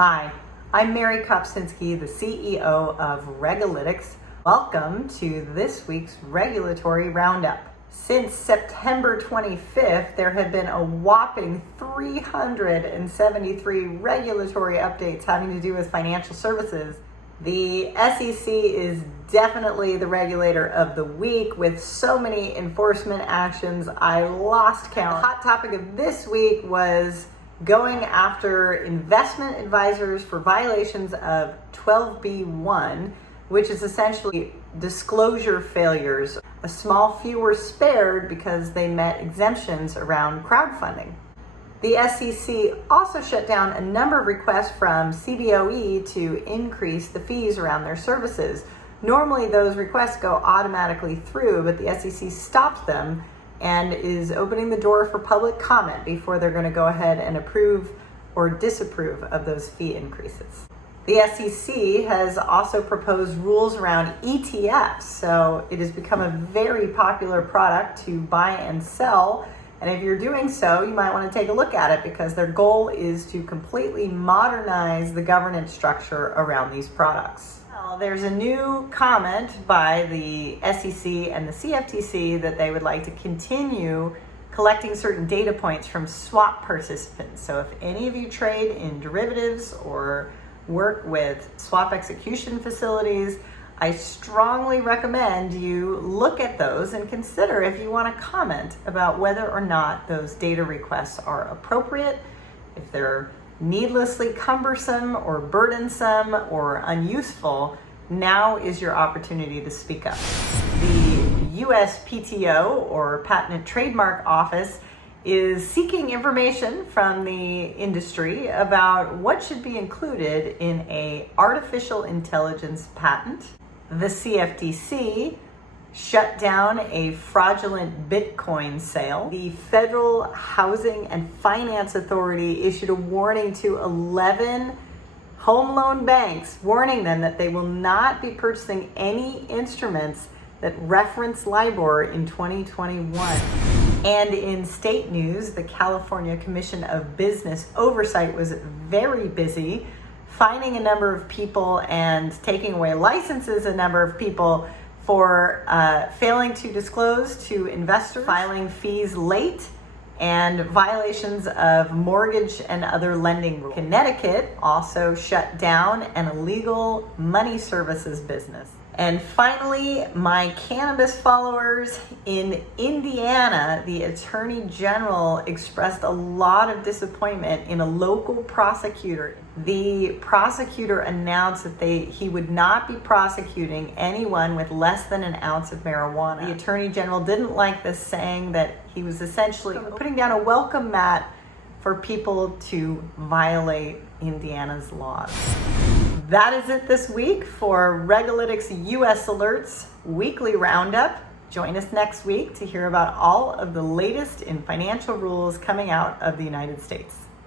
Hi, I'm Mary Kopczynski, the CEO of RegAlytics. Welcome to this week's Regulatory Roundup. Since September 25th, there have been a whopping 373 regulatory updates having to do with financial services. The SEC is definitely the regulator of the week with so many enforcement actions, I lost count. The hot topic of this week was going after investment advisors for violations of 12b-1, which is essentially disclosure failures. A small few were spared because they met exemptions around crowdfunding. The SEC also shut down a number of requests from CBOE to increase the fees around their services. Normally those requests go automatically through, but the SEC stopped them and is opening the door for public comment before they're going to go ahead and approve or disapprove of those fee increases. The SEC has also proposed rules around ETFs, so it has become a very popular product to buy and sell. And if you're doing so, you might want to take a look at it because their goal is to completely modernize the governance structure around these products. Well, there's a new comment by the SEC and the CFTC that they would like to continue collecting certain data points from swap participants. So if any of you trade in derivatives or work with swap execution facilities, I strongly recommend you look at those and consider if you want to comment about whether or not those data requests are appropriate, if they're needlessly cumbersome or burdensome or unuseful. Now is your opportunity to speak up. The USPTO, or Patent and Trademark Office, is seeking information from the industry about what should be included in an artificial intelligence patent. The CFTC shut down a fraudulent Bitcoin sale. The Federal Housing and Finance Authority issued a warning to 11 home loan banks, warning them that they will not be purchasing any instruments that reference LIBOR in 2021. And in state news, the California Commission of Business Oversight was very busy fining a number of people and taking away licenses a number of people for failing to disclose to investors, filing fees late, and violations of mortgage and other lending rules. Connecticut also shut down an illegal money services business. And finally, my cannabis followers, in Indiana, the Attorney General expressed a lot of disappointment in a local prosecutor. The prosecutor announced that he would not be prosecuting anyone with less than an ounce of marijuana. The Attorney General didn't like this, saying that he was essentially putting down a welcome mat for people to violate Indiana's laws. That is it this week for RegAlytics U.S. Alerts Weekly Roundup. Join us next week to hear about all of the latest in financial rules coming out of the United States.